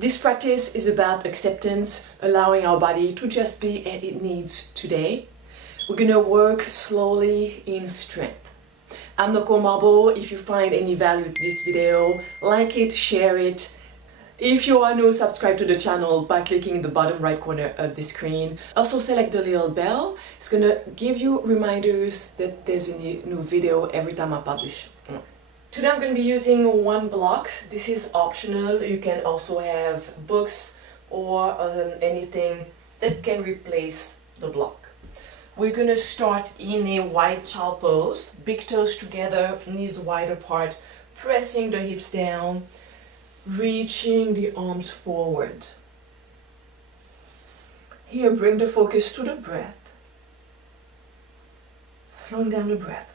This practice is about acceptance, allowing our body to just be as it needs today. We're gonna work slowly in strength. I'm Nicole Marble. If you find any value to this video, like it, share it. If you are new, subscribe to the channel by clicking in the bottom right corner of the screen. Also select the little bell. It's gonna give you reminders that there's a new video every time I publish. Today I'm going to be using one block. This is optional. You can also have books or anything that can replace the block. We're going to start in a wide child pose. Big toes together, knees wide apart, pressing the hips down, reaching the arms forward. Here, bring the focus to the breath. Slowing down the breath.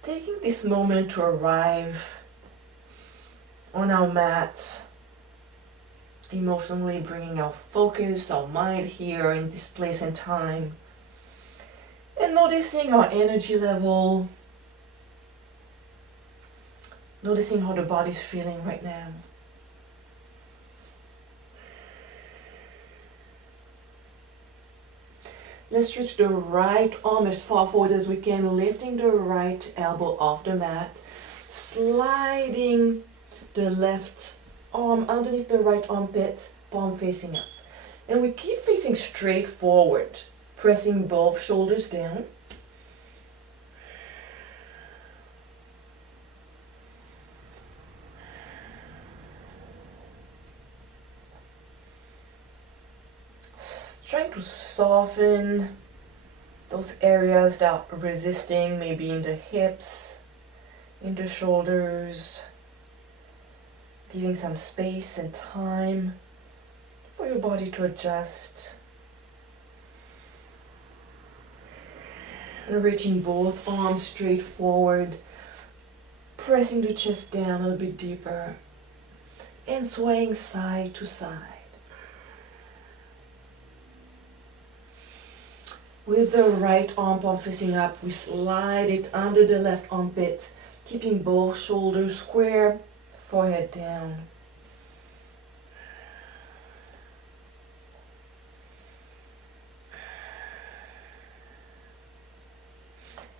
Taking this moment to arrive on our mat, emotionally bringing our focus, our mind here in this place and time, and noticing our energy level, noticing how the body's feeling right now. Let's stretch the right arm as far forward as we can, lifting the right elbow off the mat, sliding the left arm underneath the right armpit, palm facing up. And we keep facing straight forward, pressing both shoulders down. Trying to soften those areas that are resisting, maybe in the hips, in the shoulders, giving some space and time for your body to adjust. And reaching both arms straight forward, pressing the chest down a little bit deeper, and swaying side to side. With the right arm palm facing up, we slide it under the left armpit, keeping both shoulders square, forehead down.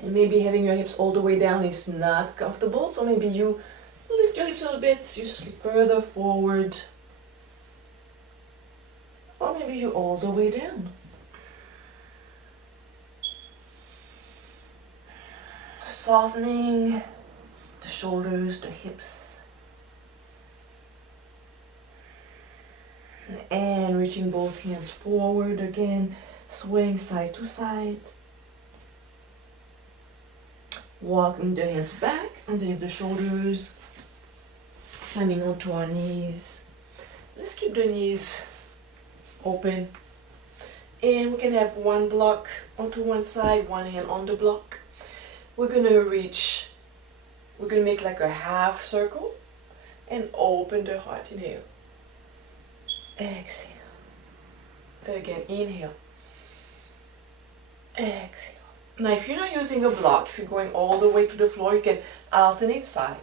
And maybe having your hips all the way down is not comfortable, so maybe you lift your hips a little bit, you slip further forward, or maybe you all the way down. Softening the shoulders, the hips, and reaching both hands forward again, swaying side to side, walking the hands back underneath the shoulders, climbing onto our knees. Let's keep the knees open, and we can have one block onto one side, one hand on the block. We're gonna make like a half circle and open the heart. Inhale. Exhale. Again, inhale. Exhale. Now if you're not using a block, if you're going all the way to the floor, you can alternate side.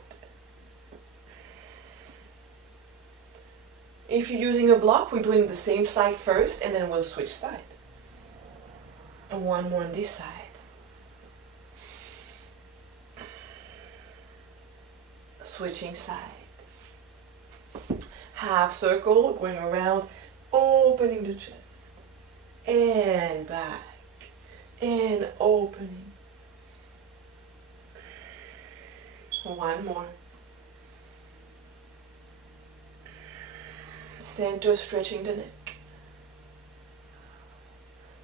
If you're using a block, we're doing the same side first and then we'll switch side. And one more on this side. Switching side. Half circle, going around, opening the chest. And back. And opening. One more. Center, stretching the neck.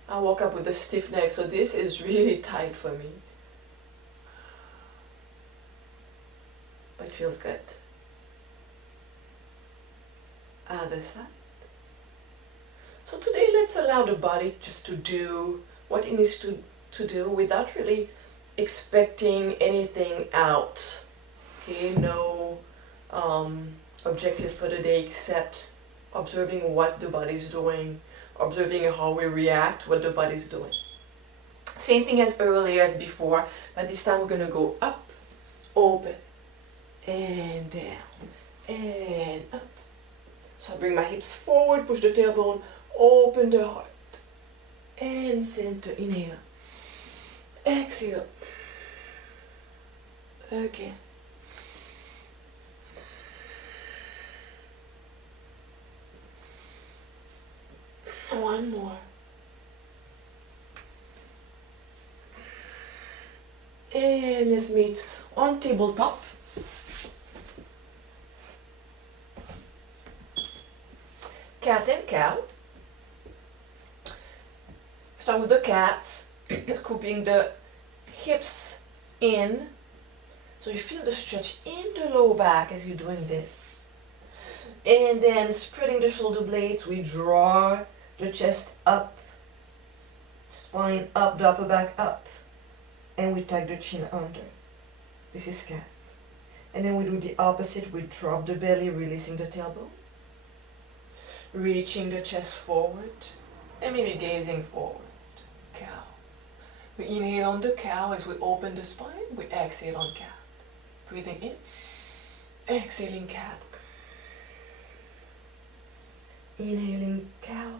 I woke up with a stiff neck, so this is really tight for me. But it feels good. Other side. So today let's allow the body just to do what it needs to do without really expecting anything out. Okay, no objectives for the day except observing what the body's doing, observing how we react, what the body's doing. Same thing as earlier as before, but this time we're going to go up, open, and down, and up. So I bring my hips forward, push the tailbone, open the heart, and center, inhale, exhale, again. One more. And let's meet on tabletop. Cat and cow. Start with the cat, scooping the hips in. So you feel the stretch in the lower back as you're doing this. And then spreading the shoulder blades, we draw the chest up, spine up, the upper back up. And we tuck the chin under. This is cat. And then we do the opposite. We drop the belly, releasing the tailbone. Reaching the chest forward. And maybe gazing forward. Cow. We inhale on the cow as we open the spine. We exhale on cat. Breathing in. Exhaling cat. Inhaling cow.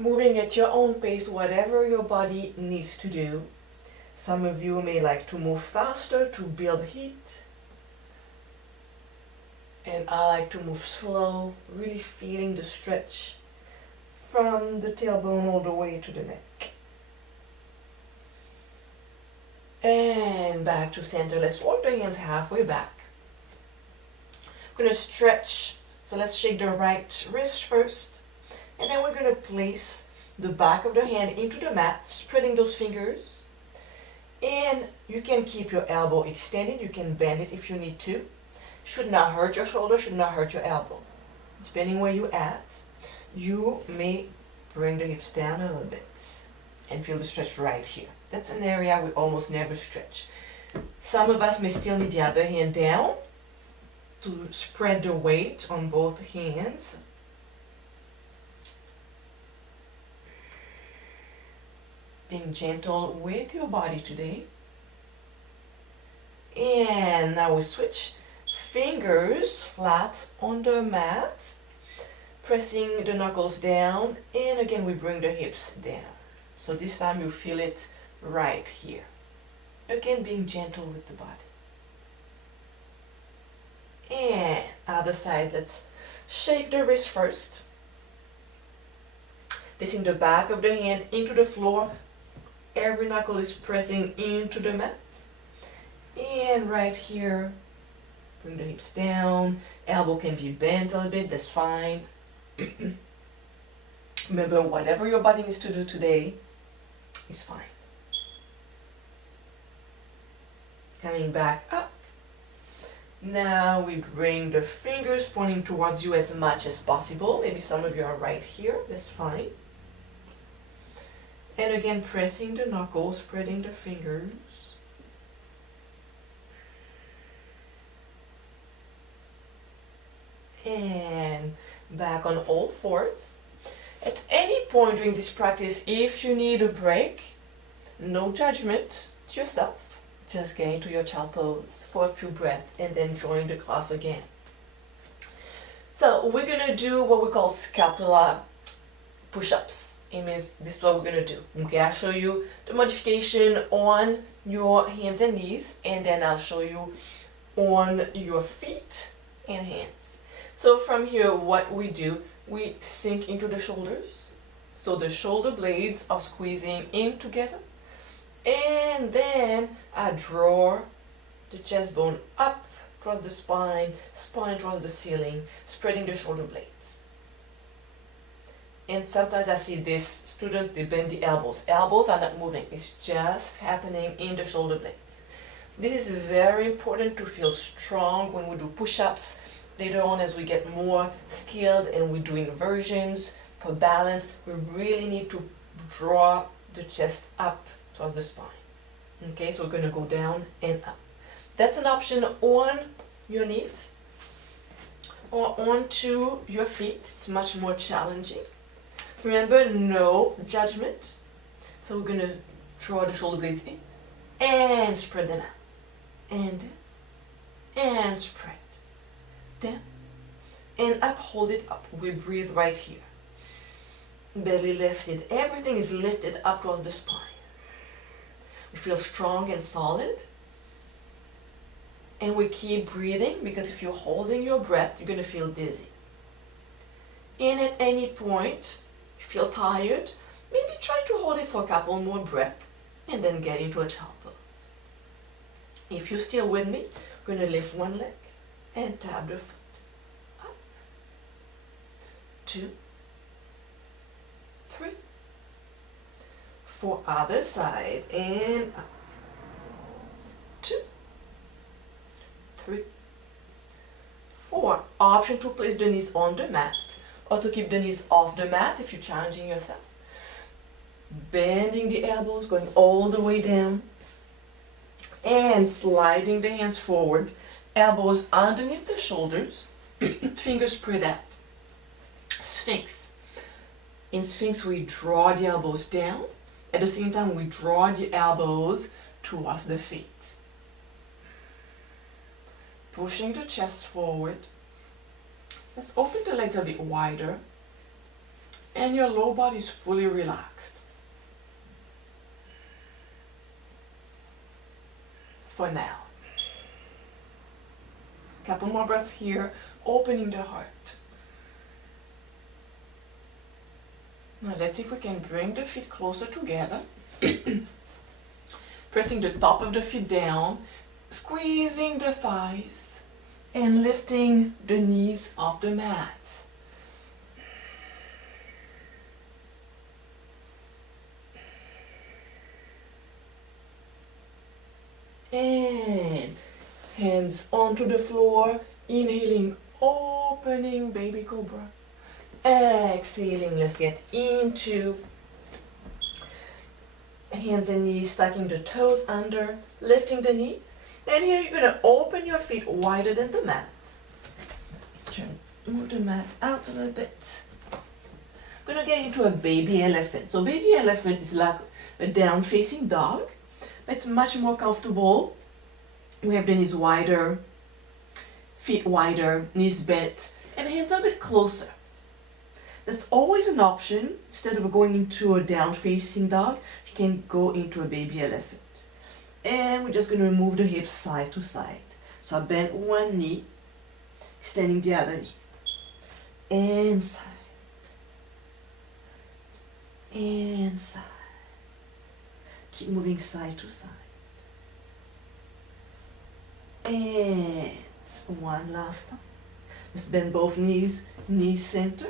Moving at your own pace, whatever your body needs to do. Some of you may like to move faster to build heat. And I like to move slow, really feeling the stretch from the tailbone all the way to the neck. And back to center. Let's walk the hands halfway back. We're going to stretch. So let's shake the right wrist first. And then we're going to place the back of the hand into the mat, spreading those fingers. And you can keep your elbow extended. You can bend it if you need to. Should not hurt your shoulder, should not hurt your elbow. Depending where you're at, you may bring the hips down a little bit and feel the stretch right here. That's an area we almost never stretch. Some of us may still need the other hand down to spread the weight on both hands. Being gentle with your body today. And now we switch. Fingers flat on the mat. Pressing the knuckles down. And again we bring the hips down. So this time you feel it right here. Again being gentle with the body. And other side, let's shake the wrist first. Placing the back of the hand into the floor. Every knuckle is pressing into the mat. And right here, bring the hips down. Elbow can be bent a little bit, that's fine. Remember, whatever your body needs to do today is fine. Coming back up. Now we bring the fingers pointing towards you as much as possible. Maybe some of you are right here, that's fine. And again, pressing the knuckles, spreading the fingers. And back on all fours. At any point during this practice, if you need a break, no judgment to yourself. Just get into your child pose for a few breaths and then join the class again. So we're going to do what we call scapula push-ups. It means this is what we're going to do. Okay, I'll show you the modification on your hands and knees, and then I'll show you on your feet and hands. So from here, what we do, we sink into the shoulders. So the shoulder blades are squeezing in together. And then I draw the chest bone up towards the spine, spine towards the ceiling, spreading the shoulder blades. And sometimes I see these students, they bend the elbows. Elbows are not moving, it's just happening in the shoulder blades. This is very important to feel strong when we do push-ups. Later on, as we get more skilled and we do inversions for balance, we really need to draw the chest up towards the spine. Okay, so we're going to go down and up. That's an option on your knees or onto your feet. It's much more challenging. Remember, no judgment. So we're going to draw the shoulder blades in and spread them out. and down, and spread, down, and up, hold it up. We breathe right here. Belly lifted, everything is lifted up towards the spine. We feel strong and solid. And we keep breathing, because if you're holding your breath, you're going to feel dizzy. And at any point, you feel tired, maybe try to hold it for a couple more breaths and then get into a child pose. If you're still with me, we're going to lift one leg and tap the foot. Up. 2, 3. For other side, and up. 2, 3, 4. Option to place the knees on the mat or to keep the knees off the mat if you're challenging yourself. Bending the elbows, going all the way down, and sliding the hands forward, elbows underneath the shoulders, fingers spread out. Sphinx. In Sphinx, we draw the elbows down. At the same time, we draw the elbows towards the feet. Pushing the chest forward. Let's open the legs a bit wider. And your lower body is fully relaxed. For now. Couple more breaths here, opening the heart. Now let's see if we can bring the feet closer together. Pressing the top of the feet down, squeezing the thighs, and lifting the knees off the mat. And hands onto the floor, inhaling, opening baby cobra. Exhaling, let's get into hands and knees, tucking the toes under, lifting the knees. Then here you're going to open your feet wider than the mat. Move the mat out a little bit. I'm going to get into a baby elephant. So baby elephant is like a down facing dog. It's much more comfortable. We have the knees wider, feet wider, knees bent, and hands a bit closer. That's always an option. Instead of going into a down-facing dog, you can go into a baby elephant. And we're just going to move the hips side to side. So I bend one knee, extending the other knee. And side. And side. Keep moving side to side. And one last time. Let's bend both knees, knees center.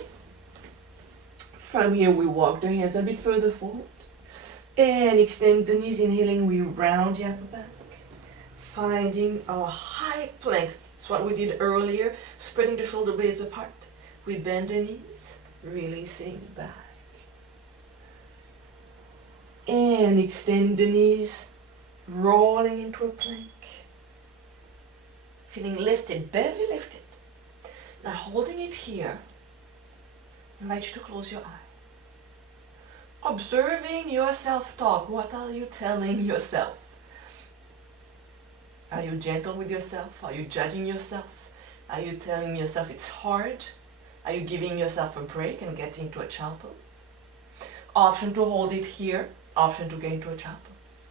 From here we walk the hands a bit further forward. And extend the knees, inhaling, we round the upper back. Finding our high plank. That's what we did earlier, spreading the shoulder blades apart. We bend the knees, releasing back. And extend the knees, rolling into a plank. Feeling lifted, belly lifted. Now holding it here, I invite you to close your eye. Observing your self-talk. What are you telling yourself? Are you gentle with yourself? Are you judging yourself? Are you telling yourself it's hard? Are you giving yourself a break and get into a child pose? Option to hold it here. Option to get into a child pose.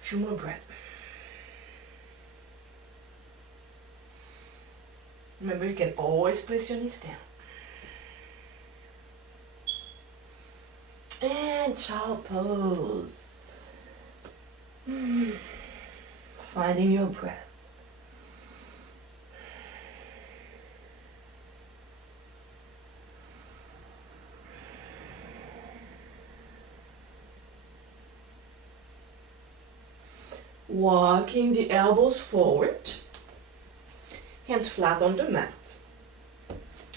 A few more breaths. Remember, you can always place your knees down. And child pose. Finding your breath. Walking the elbows forward. Hands flat on the mat.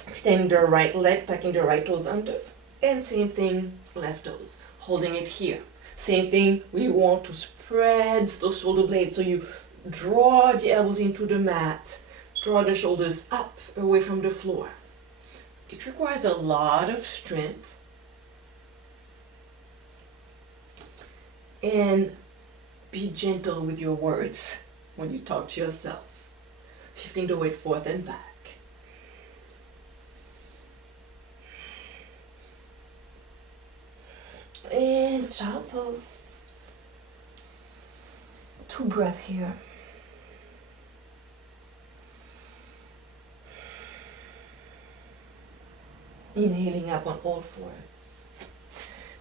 Extending the right leg, tucking the right toes under. And same thing, left toes. Holding it here. Same thing, we want to spread those shoulder blades. So you draw the elbows into the mat. Draw the shoulders up, away from the floor. It requires a lot of strength. And Be gentle with your words when you talk to yourself. Shifting the weight forth and back. And child pose. 2 breaths here. Inhaling up on all fours.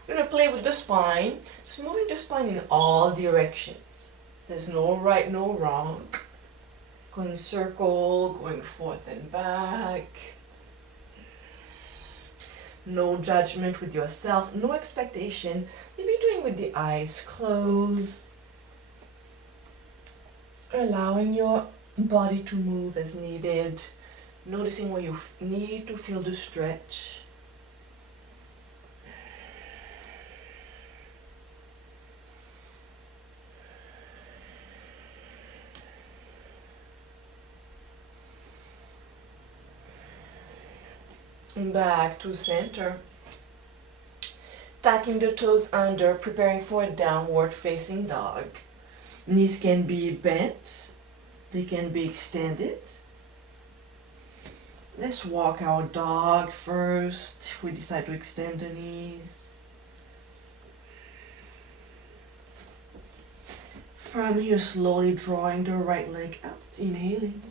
We're going to play with the spine, just moving the spine in all directions. There's no right, no wrong. Going circle, going forth and back. No judgment with yourself, no expectation. Maybe doing with the eyes closed. Allowing your body to move as needed. Noticing where you need to feel the stretch. Back to center. Tucking the toes under, preparing for a downward facing dog. Knees can be bent, they can be extended. Let's walk our dog first if we decide to extend the knees. From here, slowly drawing the right leg out, inhaling.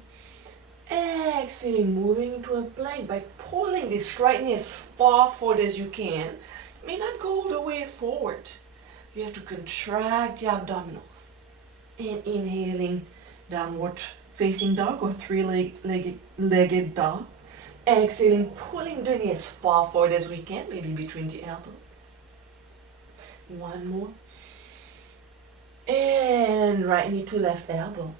Exhaling, moving into a plank by pulling this right knee as far forward as you can. You may not go all the way forward. You have to contract the abdominals. And inhaling, downward facing dog or three-legged dog. Exhaling, pulling the knee as far forward as we can, maybe between the elbows. One more. And right knee to left elbow.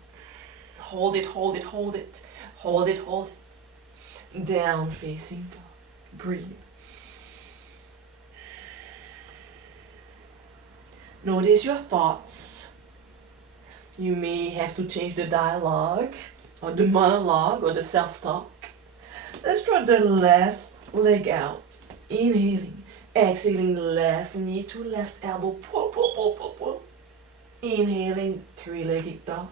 Hold it, hold it, hold it. Hold it, hold it. Down facing dog. Breathe. Notice your thoughts. You may have to change the dialogue, or the monologue, or the self-talk. Let's draw the left leg out. Inhaling. Exhaling, left knee to left elbow. Pull, pull, pull, pull, pull. Inhaling, three-legged dog.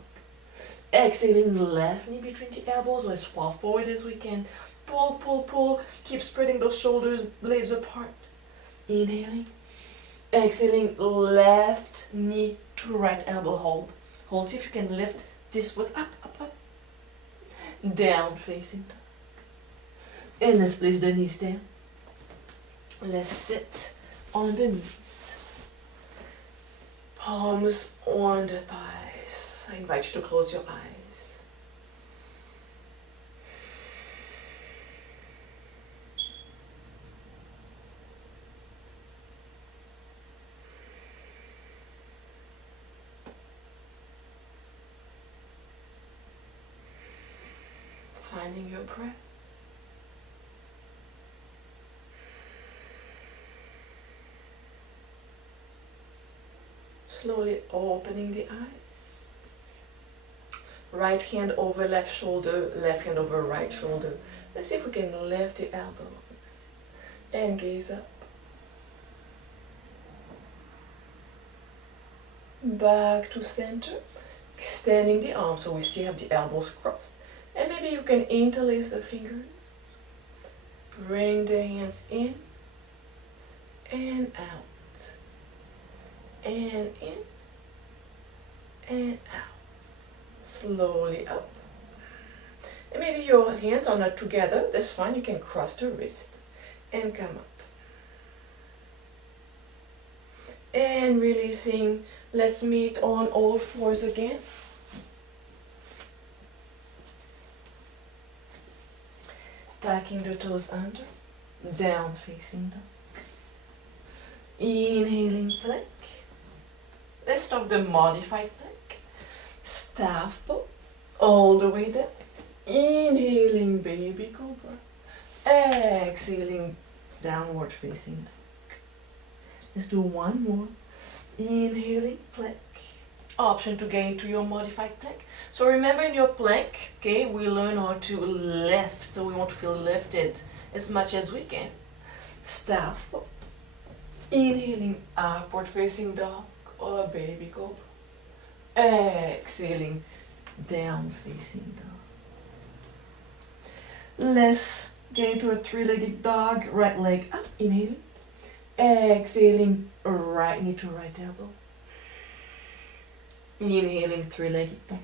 Exhaling, left knee between the elbows or as far forward as we can. Pull, pull, pull. Keep spreading those shoulders, blades apart. Inhaling. Exhaling, left knee to right elbow. Hold. Hold. See if you can lift this foot up, up, up. Down facing dog. And let's place the knees down. Let's sit on the knees. Palms on the thighs. I invite you to close your eyes. Finding your breath. Slowly opening the eyes. Right hand over left shoulder, left hand over right shoulder. Let's see if we can lift the elbows and gaze up. Back to center, extending the arms so we still have the elbows crossed. And maybe you can interlace the fingers. Bring the hands in and out. And in and out. Slowly up. And maybe your hands are not together. That's fine. You can cross the wrist and come up. And releasing. Let's meet on all fours again. Tucking the toes under. Down facing down. Inhaling plank. Let's start the modified plank. Staff pose. All the way down. Inhaling baby cobra. Exhaling downward facing dog. Let's do one more. Inhaling plank. Option to get into your modified plank. So remember in your plank, okay, we learn how to lift. So we want to feel lifted as much as we can. Staff pose. Inhaling upward facing dog or baby cobra. Exhaling, down facing dog. Let's get into a three-legged dog. Right leg up, inhaling. Exhaling, right knee to right elbow. Inhaling, three-legged dog.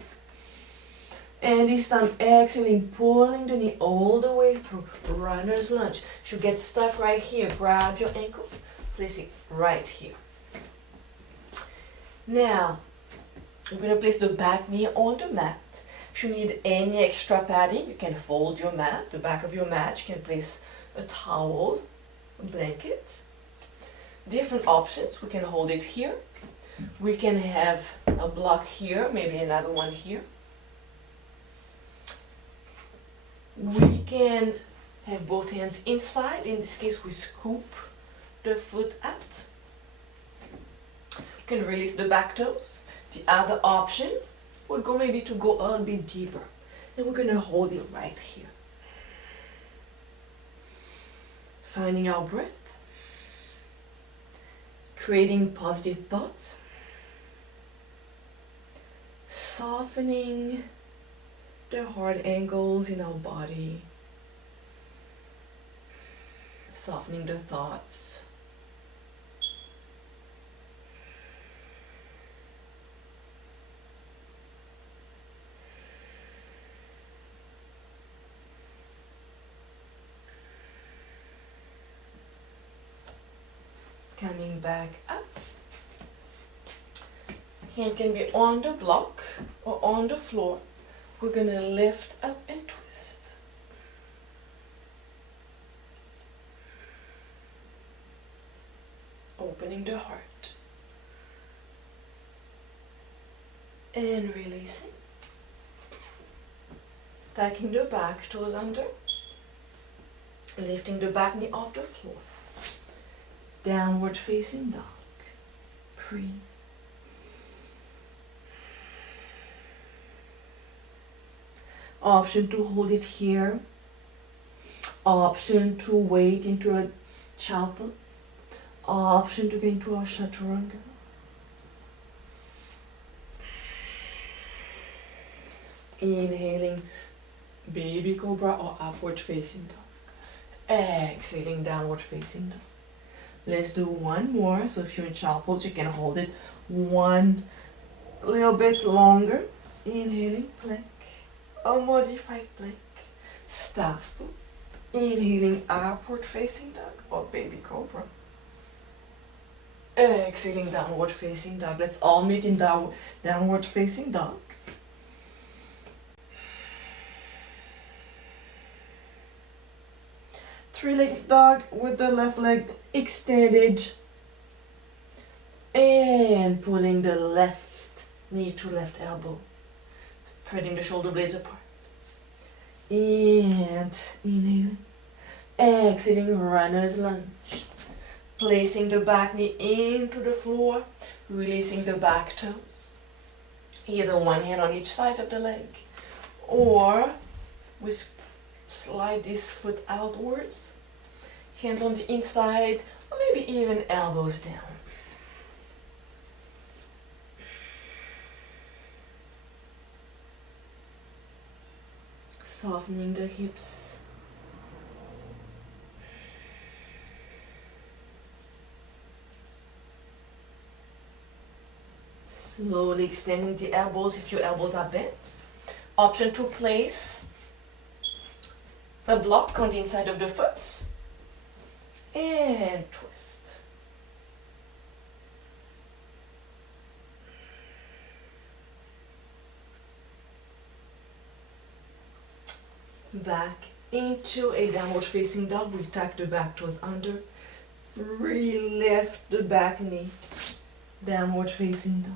And this time exhaling, pulling the knee all the way through, runner's lunge. If you get stuck right here, grab your ankle, place it right here. Now, I'm going to place the back knee on the mat. If you need any extra padding, you can fold your mat, the back of your mat. You can place a towel, a blanket. Different options. We can hold it here. We can have a block here, maybe another one here. We can have both hands inside. In this case, we scoop the foot out. You can release the back toes. The other option would go maybe to go a little bit deeper. And we're going to hold it right here. Finding our breath. Creating positive thoughts. Softening the hard angles in our body. Softening the thoughts. Coming back up. Hand can be on the block or on the floor. We're going to lift up and twist. Opening the heart. And releasing. Taking the back toes under. Lifting the back knee off the floor. Downward facing dog. Breathe. Option to hold it here. Option to wait into a child pose. Option to go into a chaturanga. Inhaling, baby cobra or upward facing dog. Exhaling, downward facing dog. Let's do one more. So if you're in child pose, you can hold it one little bit longer. Inhaling, plank. A modified plank. Staff pose. Inhaling, upward facing dog or baby cobra. Exhaling, downward facing dog. Let's all meet in downward facing dog. Three-legged dog with the left leg extended and pulling the left knee to left elbow, spreading the shoulder blades apart. And inhaling, exhaling, runner's lunge, placing the back knee into the floor, releasing the back toes, either one hand on each side of the leg, or we slide this foot outwards, hands on the inside, or maybe even elbows down. Softening the hips. Slowly extending the elbows if your elbows are bent. Option to place a block on the inside of the foot and twist. Back into a downward facing dog. We tuck the back toes under. Relift the back knee. Downward facing dog.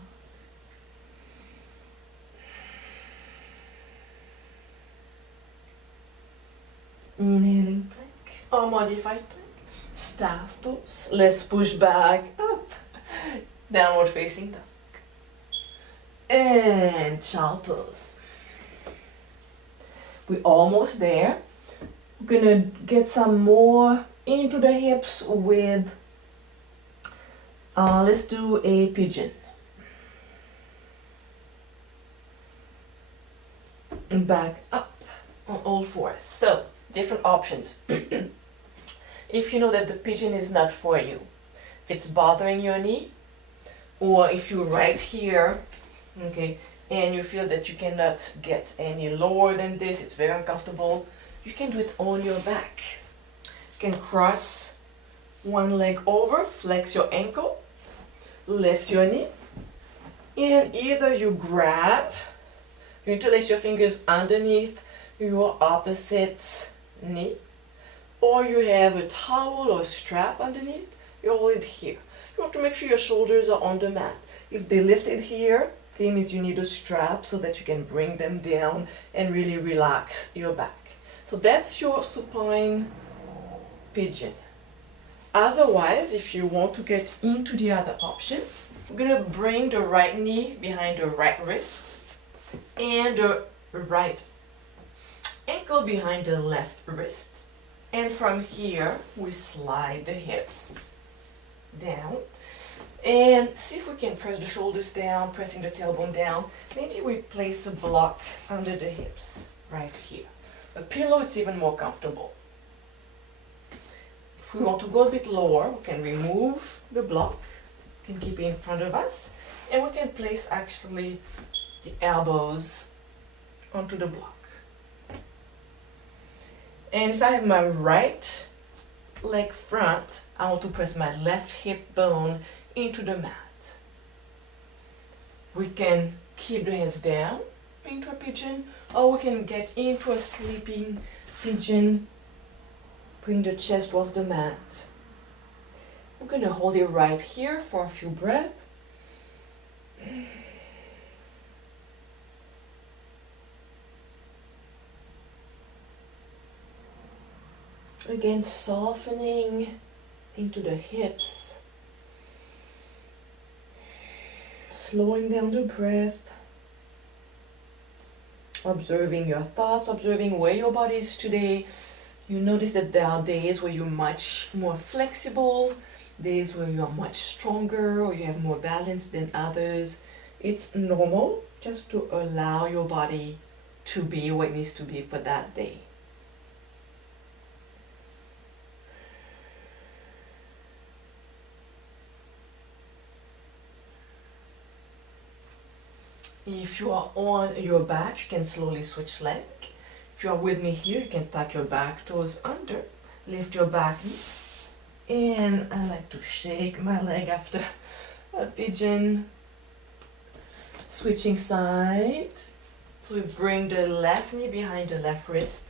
Inhaling plank or modified plank. Staff pose. Let's push back up. Downward facing dog. And child pose. We're almost there. We're gonna get some more into the hips with, let's do a pigeon. and back up on all fours. So, different options. If you know that the pigeon is not for you, if it's bothering your knee, or if you're right here, okay, and you feel that you cannot get any lower than this, it's very uncomfortable, you can do it on your back. You can cross one leg over, flex your ankle, lift your knee, and either you grab, you interlace your fingers underneath your opposite knee, or you have a towel or strap underneath, you hold it here. You want to make sure your shoulders are on the mat. If they lift it here, it means you need a strap so that you can bring them down and really relax your back. So that's your supine pigeon. Otherwise, if you want to get into the other option, we're going to bring the right knee behind the right wrist and the right ankle behind the left wrist. And from here, we slide the hips down. And see if we can press the shoulders down, pressing the tailbone down. Maybe we place a block under the hips, right here. A pillow, it's even more comfortable. If we want to go a bit lower, we can remove the block, we can keep it in front of us, and we can place actually the elbows onto the block. And if I have my right leg front, I want to press my left hip bone into the mat. We can keep the hands down into a pigeon, or we can get into a sleeping pigeon, bring the chest towards the mat. We're going to hold it right here for a few breaths. Again, softening into the hips, slowing down the breath, observing your thoughts, observing where your body is today. You notice that there are days where you're much more flexible, days where you're much stronger or you have more balance than others. It's normal just to allow your body to be what it needs to be for that day. If you are on your back, you can slowly switch leg. If you are with me here, you can tuck your back toes under, lift your back knee, and I like to shake my leg after a pigeon. Switching side, we bring the left knee behind the left wrist.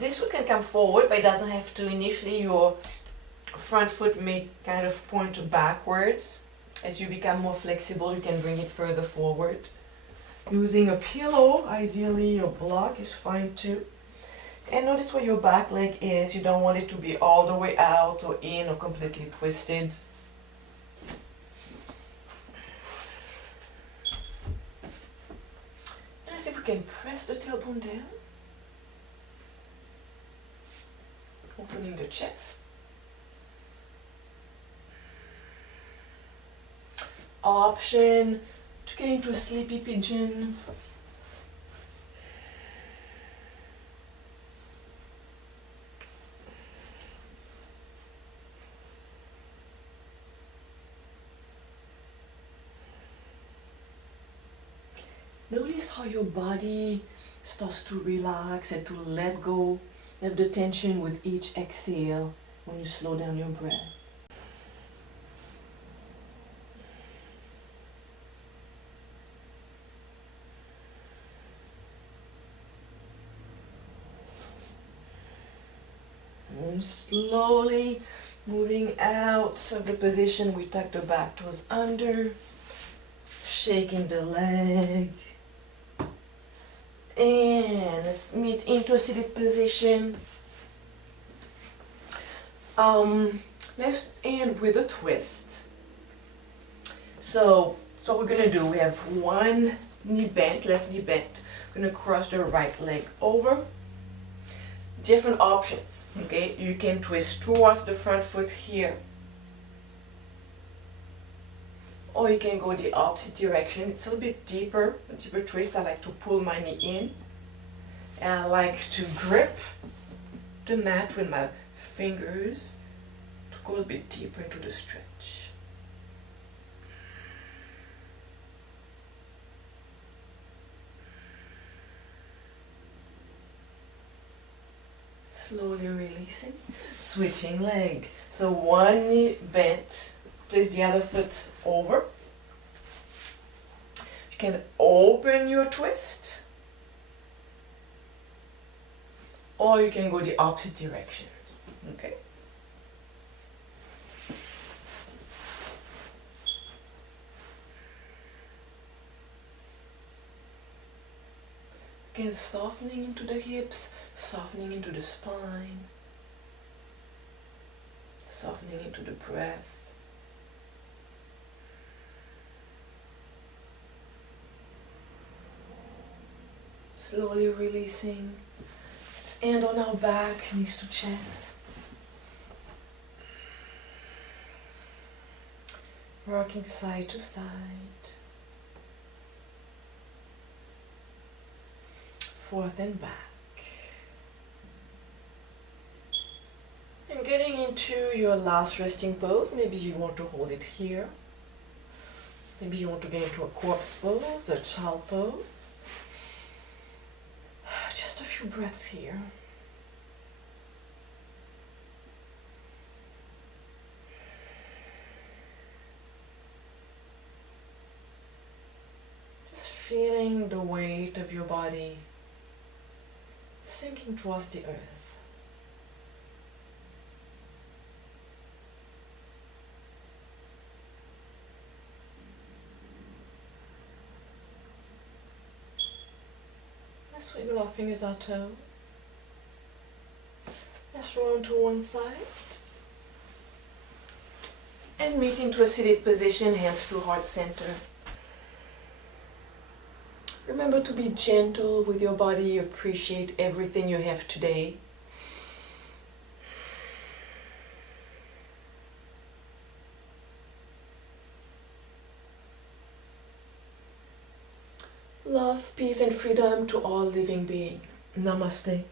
This one can come forward, but it doesn't have to. Initially, your front foot may kind of point backwards. As you become more flexible, you can bring it further forward. Using a pillow, ideally your block is fine too. And notice where your back leg is. You don't want it to be all the way out or in or completely twisted. And let's see if we can press the tailbone down. Opening the chest. Option to get into a sleepy pigeon. Notice how your body starts to relax and to let go of the tension with each exhale when you slow down your breath. And slowly moving out of the position, we tuck the back toes under, shaking the leg. And let's meet into a seated position. Let's end with a twist. So that's what we're gonna do. We have one knee bent, left knee bent. We're gonna cross the right leg over. Different options, okay? You can twist towards the front foot here. Or you can go the opposite direction. It's a little bit deeper, a deeper twist. I like to pull my knee in And I like to grip the mat with my fingers to go a bit deeper into the stretch. Slowly releasing, switching leg. So one knee bent, place the other foot over. You can open your twist, or you can go the opposite direction. Okay? Again, softening into the hips, softening into the spine, softening into the breath. Slowly releasing. Let's end on our back, knees to chest. Rocking side to side. Forth and back. And getting into your last resting pose. Maybe you want to hold it here. Maybe you want to get into a corpse pose, a child pose. Just a few breaths here. Just feeling the weight of your body sinking towards the earth. Let's wiggle our fingers, our toes. Let's roll to one side. And meet into a seated position, hands to heart center. Remember to be gentle with your body, appreciate everything you have today. Love, peace and freedom to all living beings. Namaste.